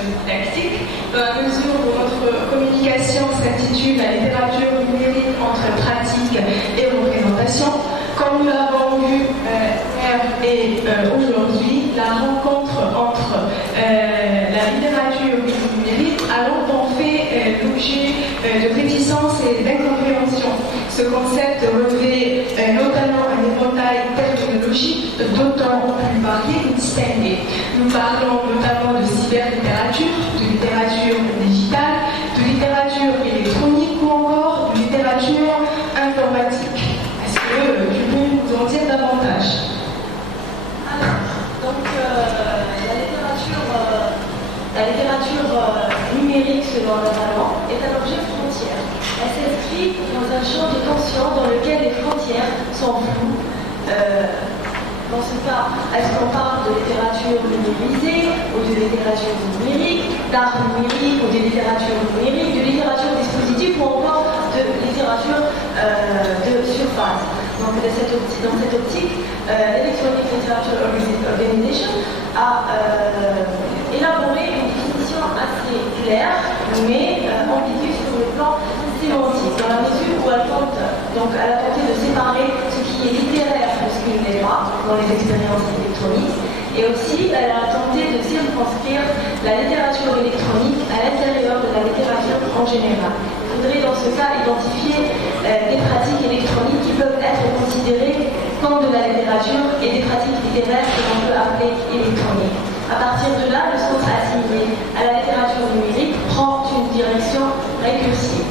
didactique, dans la mesure où notre communication s'intitule La littérature numérique entre pratique et représentation. Comme nous l'avons vu hier et aujourd'hui, la rencontre entre la littérature et le numérique a longtemps fait l'objet de réticences et d'incompréhension. Ce concept revêt notamment un éventail terminologique d'autant plus varié et distingué. Nous parlons notamment de cyberlittérature, de littérature digitale, de littérature électronique ou encore de littérature informatique. Est-ce que tu peux nous en dire davantage? Donc, la littérature numérique, selon le parlant, est un objet frontière. Elle s'inscrit dans un champ de tension dans lequel les frontières sont floues. Dans ce cas, est-ce qu'on parle de littérature numérisée ou de littérature numérique, d'art numérique ou de littérature numérique, de littérature dispositive ou encore de littérature de surface? Donc, dans cette optique, l'Electronic Literature Organization a élaboré une définition assez claire, mais ambiguë sur le plan sémantique, dans la mesure où elle a tenté de séparer ce qui est littéraire de ce qui ne l'est pas dans les expériences électroniques, et aussi elle a tenté de circonscrire la littérature électronique à l'intérieur de la littérature en général. Il faudrait dans ce cas identifier des pratiques électroniques qui peuvent être considérées comme de la littérature et des pratiques littéraires que l'on peut appeler électroniques. À partir de là, le sens assigné à la littérature numérique prend une direction récursive.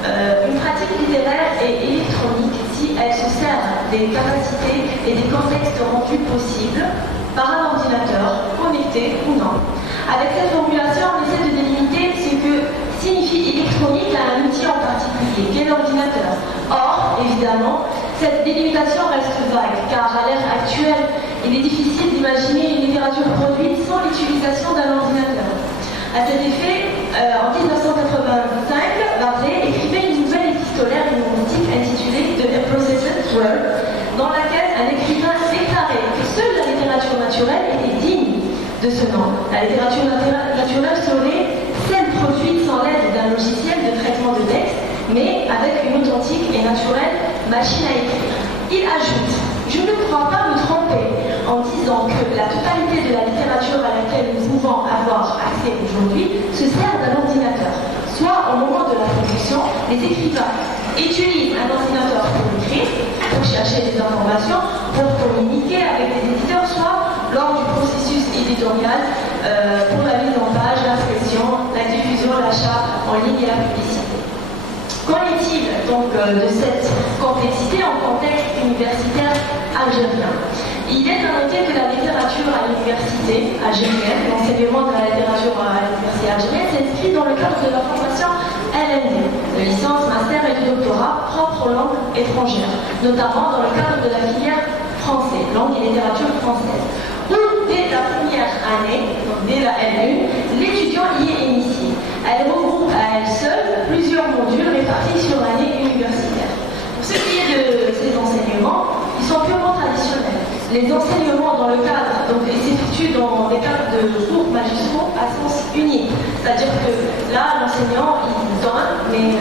Une pratique littéraire est électronique si elle se sert des capacités et des contextes rendus possibles par un ordinateur, connecté ou non. Avec cette formulation, on essaie de délimiter ce que signifie électronique à un outil en particulier, qu'est l'ordinateur. Or, évidemment, cette délimitation reste vague, car à l'ère actuelle, il est difficile d'imaginer une littérature produite sans l'utilisation d'un ordinateur. À cet effet, en 1985, Barclay écrivait une nouvelle épistolaire humoristique intitulée The Processed Word, dans laquelle un écrivain déclarait que seule la littérature naturelle était digne de ce nom. La littérature naturelle serait celle produite sans l'aide d'un logiciel de traitement de texte, mais avec une authentique et naturelle machine à écrire. Il ajoute: je ne crois pas me tromper en disant que la totalité de la littérature à laquelle nous pouvons avoir accès aujourd'hui se sert d'un ordinateur. Soit au moment de la production, les écrivains utilisent un ordinateur pour écrire, pour chercher des informations, pour communiquer avec les éditeurs, soit lors du processus éditorial pour la mise en page, l'impression, la diffusion, l'achat en ligne et la publicité. Qu'en est-il donc de cette complexité en contexte universitaire algérien? Il est à noter que la littérature à l'université algérienne, l'enseignement de la littérature à l'université algérienne, s'inscrit dans le cadre de la formation LND, de licence, master et de doctorat propre aux langues étrangères, notamment dans le cadre de la filière français, langue et littérature française, où dès la première année, donc dès la L1, l'étudiant y est initié. Elle regroupe à elle seule plusieurs modules répartis sur l'année universitaire. Pour ce qui est de ces enseignements, ils sont purement traditionnels. Les enseignements dans le cadre, donc ils s'effectuent dans des cadres de cours magistraux à sens unique. C'est-à-dire que là, l'enseignant, il donne, mais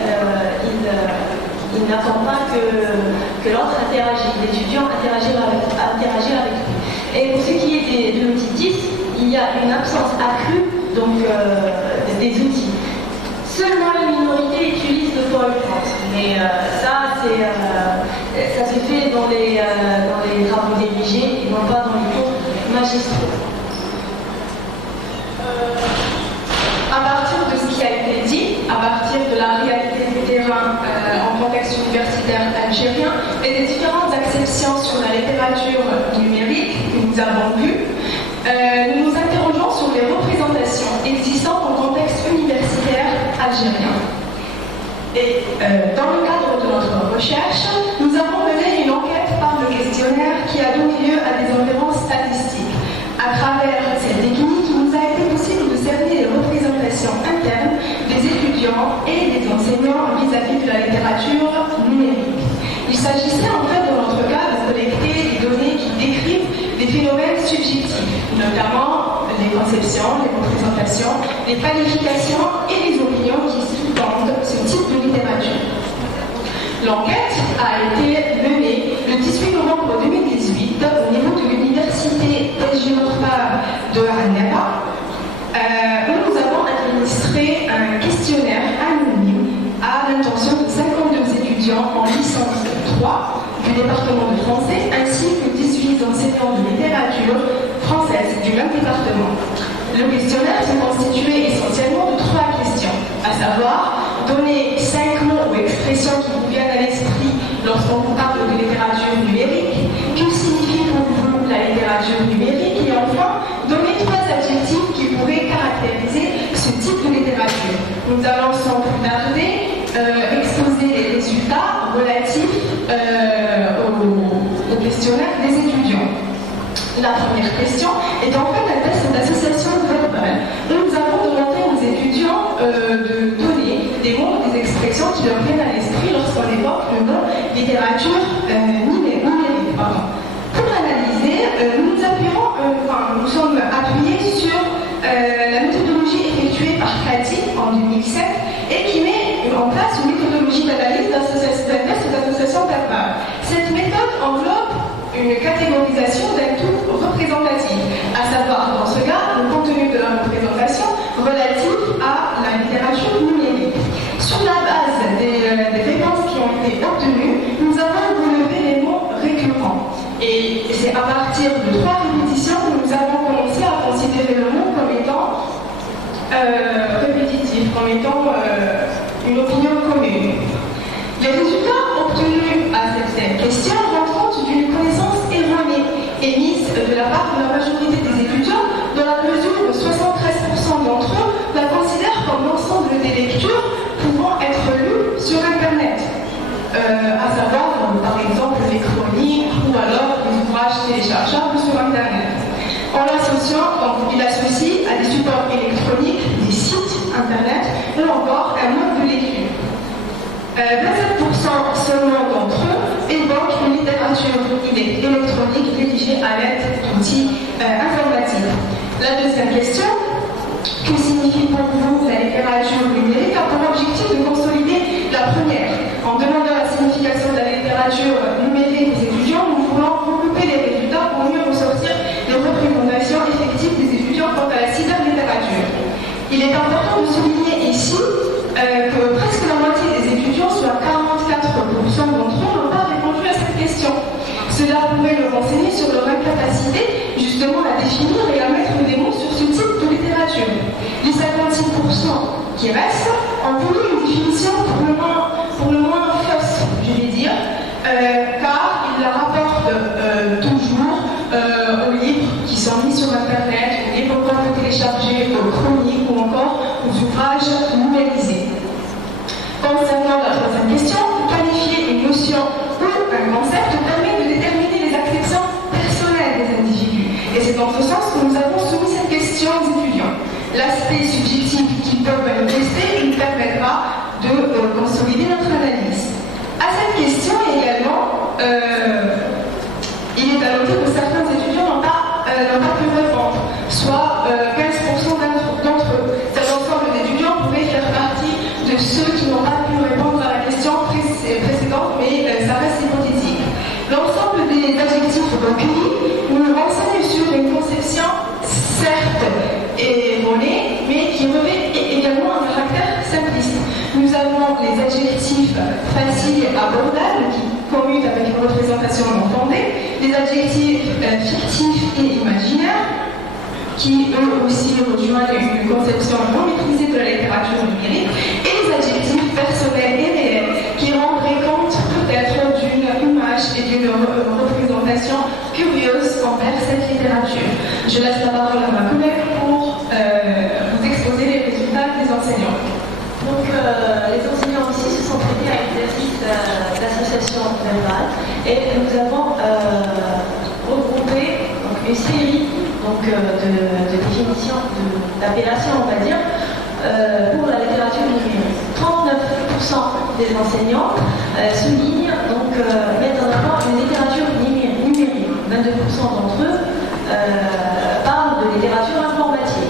il n'attend pas que l'autre interagisse, l'étudiant interagir avec lui. Et pour ce qui est de l'outil 10, il y a une absence accrue donc, des outils. Seulement une minorité utilise le PowerPoint, mais ça se fait dans les travaux dirigés et non pas dans les cours magistraux. À partir de ce qui a été dit, à partir de la réalité du terrain en contexte universitaire algérien et des différentes acceptions sur la littérature numérique que nous avons vues, nous nous interrogeons sur les représentations existantes en contexte universitaire algérien. Et dans le cadre de notre recherche, nous avons mené une enquête par le questionnaire qui a donné lieu à des environs statistiques. À travers cette technique, il nous a été possible de cerner les représentations internes des étudiants et des enseignants vis-à-vis de la littérature numérique. Il s'agissait en fait, dans notre cas, de collecter des données qui décrivent des phénomènes subjectifs, notamment les conceptions, les représentations, les qualifications et les opinions qui sous-tendent ce type de littérature. L'enquête a été menée le 18 novembre 2018 au niveau de l'université Belgium-Nord de Hanover, où nous avons administré un questionnaire anonyme à l'intention de 52 étudiants en licence 3 du département de français ainsi que 18 enseignants de littérature française du même département. Le questionnaire se constituait essentiellement de 3 questions, à savoir donner 5 mots ou expressions qui vous viennent à l'esprit lorsqu'on vous parle de littérature numérique, que signifie pour vous la littérature numérique, et enfin donner 3 adjectifs qui pourraient caractériser ce type de littérature. Nous allons sans plus tarder exposer les résultats relatifs au questionnaire des étudiants. La première question est en fait un test d'association verbale. Nous avons demandé aux étudiants de donner des mots, des expressions qui leur viennent à l'esprit lorsqu'on évoque le mot littérature numérique. Pour analyser, nous sommes appuyés sur la méthodologie effectuée par CADI en 2007 et qui met en place une méthodologie d'analyse d'association verbale. Cette méthode enveloppe une catégorisation d'un tout représentatif, à savoir dans ce cas le contenu de la représentation relatif à la littérature numérique. Sur la base des réponses qui ont été obtenues, nous avons relevé les mots récurrents. Et c'est à partir de 3 répétitions que nous avons commencé à considérer le mot comme étant répétitif, comme étant une opinion commune. Les résultats obtenus à cette question rendent compte d'une connaissance erronée émise de la part de la majorité des étudiants, dans la mesure où 73% d'entre eux la considèrent comme l'ensemble des lectures pouvant être lues sur Internet, à savoir par exemple les chroniques ou alors les ouvrages téléchargeables sur Internet. En l'associant, il associe à des supports électroniques, des sites Internet ou encore un mode de lecture. 27% seulement d'entre eux évoquent une littérature électronique rédigée à l'aide d'outils informatiques. La deuxième question, que signifie pour vous la littérature numérique, a pour objectif de consolider la première. En demandant la signification de la littérature numérique aux étudiants, nous voulons regrouper les résultats pour mieux ressortir les représentations effectives des étudiants quant à la cyberlittérature. Il est important de souligner ici que presque la moitié des étudiants, soit 44% d'entre eux, n'ont pas répondu à cette question. Cela pourrait nous renseigner sur leur incapacité justement à définir et à mettre des mots sur ce type de littérature. Les 56% qui restent ont voulu une définition pour le moins fausse, je vais dire, car ils la rapportent toujours aux livres qui sont mis sur Internet, aux livres qu'on peut télécharger, aux chroniques ou encore aux ouvrages numérisés. Concernant la troisième question, qualifier une notion ou un concept permet de déterminer les acceptions personnelles des individus. Et c'est dans ce sens que nous avons soumis cette question aux étudiants. L'aspect subjectif qu'ils peuvent manifester nous permettra de consolider notre analyse. À cette question également, il est à noter que certains étudiants n'ont pas pu répondre, soit 15% d'entre eux. Cet ensemble d'étudiants pourrait faire partie de ceux qui n'ont pas pu répondre à la question précédente, mais ça reste hypothétique. L'ensemble des adjectifs recueillis nous renseigne sur une conception certes erronée, mais qui revêt également un caractère simpliste. Nous avons les adjectifs faciles et abordables qui commutent avec une représentation entendée, les adjectifs fictifs et imaginaires qui eux aussi rejoignent une conception non maîtrisée de la littérature numérique, et les adjectifs personnels et réels qui rendraient compte peut-être d'une image et d'une représentation curieuse envers cette littérature. Je laisse la parole à ma collègue pour vous exposer les résultats des enseignants. Donc les enseignants aussi se sont traités à l'exercice d'association verbale et nous avons regroupé une série de définitions, d'appellations, on va dire, pour la littérature numérique. 39% des enseignants soulignent, mettent en avant une littérature numérique. 22% d'entre eux parlent de littérature informatique.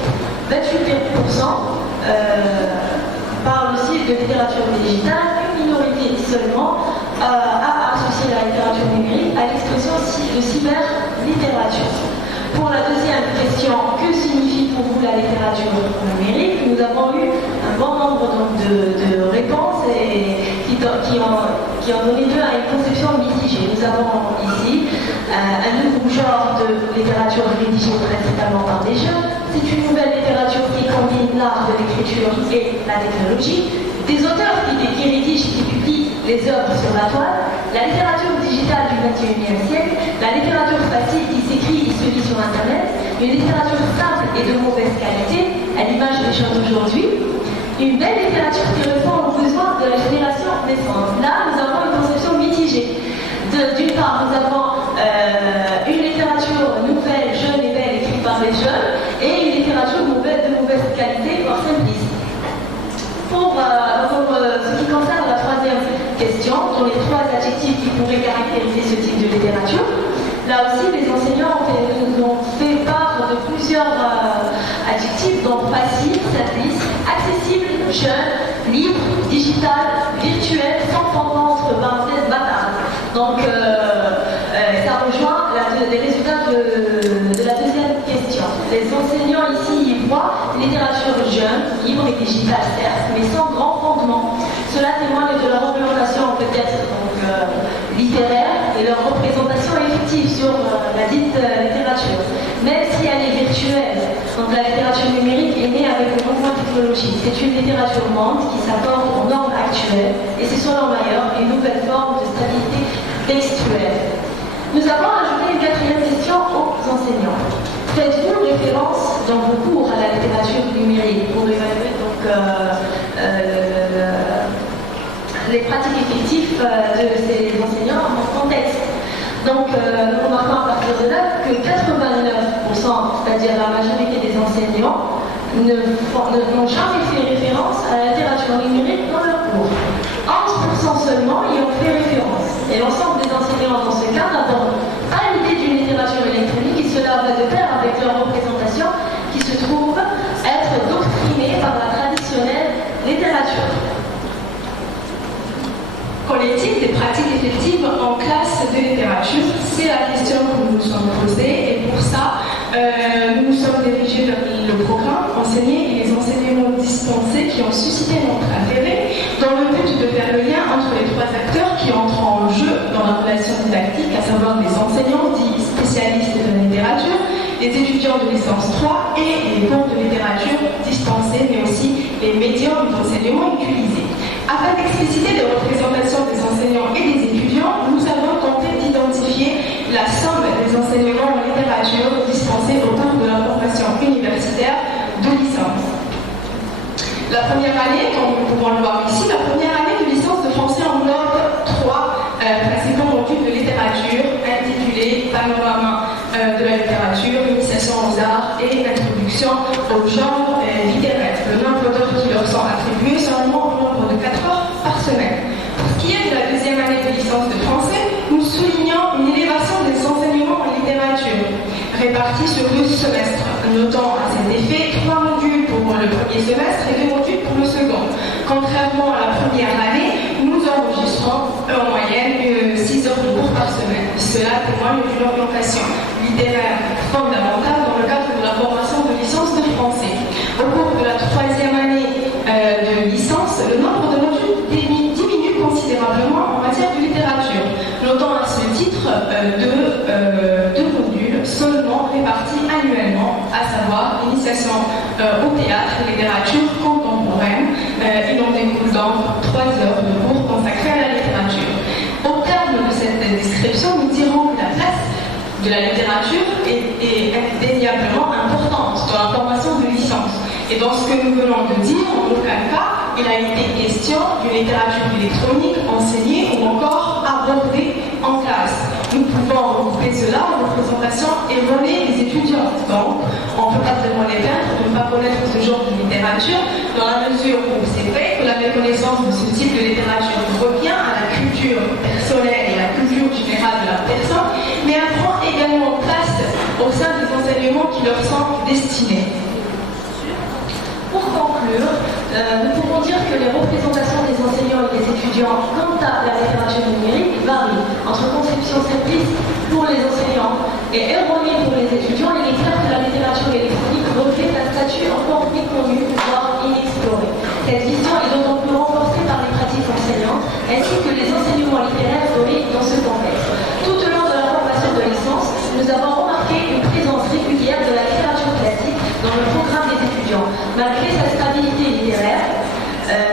littérature numérique. Nous avons eu un bon nombre donc, de réponses qui ont donné lieu à une conception mitigée. Nous avons ici un nouveau genre de littérature rédigée principalement par des jeunes. C'est une nouvelle littérature qui combine l'art de l'écriture et la technologie. Des auteurs qui rédigent, qui publient les œuvres sur la toile. La littérature digitale du XXIe siècle. La littérature facile qui s'écrit et se lit sur Internet. Une littérature simple et de mauvaise qualité, à l'image des choses d'aujourd'hui. Une belle littérature qui répond aux besoins de la génération naissante. Là, nous avons une conception mitigée. D'une part, nous avons une littérature nouvelle, jeune et belle, écrite par des jeunes, et une littérature de mauvaise qualité, voire simpliste. Pour ce qui concerne la troisième question, dont les trois adjectifs qui pourraient caractériser ce type de littérature, là aussi, les enseignants nous ont fait part de plusieurs adjectifs, donc facile, simpliste, accessible, jeune, libre, digital, virtuel, sans fondement entre parenthèses, bâtard. Donc, ça rejoint les résultats de la deuxième question. Les enseignants ici y voient littérature jeune, libre et digitale, certes, mais sans grand fondement. Cela témoigne de leur orientation peut-être littéraire et leur représentation effective sur la dite littérature. Même si elle est virtuelle, donc la littérature numérique est née avec le mouvement technologique. C'est une littérature monde qui s'accorde aux normes actuelles et c'est selon Mayer une nouvelle forme de stabilité textuelle. Nous avons ajouté une quatrième question aux enseignants. Faites-vous référence dans vos cours à la littérature numérique pour évaluer donc, les pratiques effectives de ces enseignants en contexte? Donc, nous remarquons à partir de là que 89%, c'est-à-dire la majorité des enseignants, n'ont jamais fait référence à la littérature numérique dans leur cours. 11% seulement y ont fait référence. Et l'ensemble des enseignants dans ce cas n'ont pas l'idée d'une littérature électronique et cela va de pair avec leur représentation qui se trouve être doctrinée par la traditionnelle littérature. Qu'en est-il des pratiques effectives en classe de littérature? C'est la question que nous nous sommes posée et pour ça, nous nous sommes dirigés vers le programme enseigné et les enseignements dispensés qui ont suscité notre intérêt dans le but de faire le lien entre les trois acteurs qui entrent en jeu dans la relation didactique, à savoir les enseignants dits spécialistes de la littérature, les étudiants de licence 3 et les cours de littérature dispensés, mais aussi les médiums d'enseignement utilisés. Afin d'expliciter les représentations des enseignants et des étudiants, nous avons tenté d'identifier la somme des enseignements en littérature dispensés au cours de la formation universitaire de licence. La première année, comme nous pouvons le voir ici, la première année de licence de français englobe trois principaux modules de littérature intitulés Panorama de la littérature, Initiation aux arts et Introduction au genre littéraire. Le nombre d'heures qui leur sont attribuées seulement au nombre de 4 heures par semaine. Pour ce qui est de la deuxième année de licence de français, nous soulignons une élévation des enseignements en littérature répartis sur 2 semestres, notant à cet effet 3 modules pour le premier semestre et 2 modules pour le second. Contrairement à la première année, nous enregistrons en moyenne 6 heures de cours par semaine. Cela témoigne d'une orientation littéraire fondamentale dans le cadre de la formation de licence de français. Au cours de la troisième année de licence, le nombre de modules diminue considérablement en matière de littérature, notant à ce titre 2 modules seulement répartis annuellement, à savoir l'initiation au théâtre et littérature contemporaine. Il en découle donc 3 heures de cours consacrés à la littérature. Au terme de cette description, nous dirons que la place de la littérature est indéniablement importante dans la formation de licence. Et dans ce que nous venons de dire, en aucun cas, il a été question d'une littérature électronique enseignée ou encore abordée en classe. Nous pouvons regrouper cela en représentation erronée des étudiants. Donc, on ne peut pas vraiment les peindre de ne pas connaître ce genre de littérature, dans la mesure où c'est vrai que la méconnaissance de ce type de littérature revient à la culture personnelle et à la culture générale de la personne, mais elle prend également place au sein des enseignements qui leur sont destinés. Pour conclure, nous pouvons dire que les représentations des enseignants et des étudiants quant à la littérature numérique varient entre conception simpliste pour les enseignants et erronée pour les étudiants. Il est clair que la littérature électronique revêt un statut encore Malgré sa stabilité littéraire,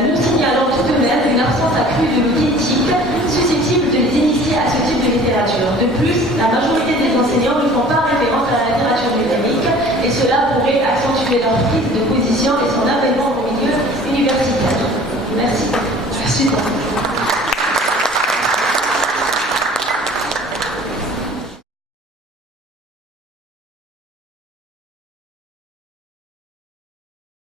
nous signalons tout de même une absence accrue de l'outil éthique susceptible de les initier à ce type de littérature. De plus, la majorité des enseignants ne font pas référence à la littérature numérique et cela pourrait accentuer leur prise de position et son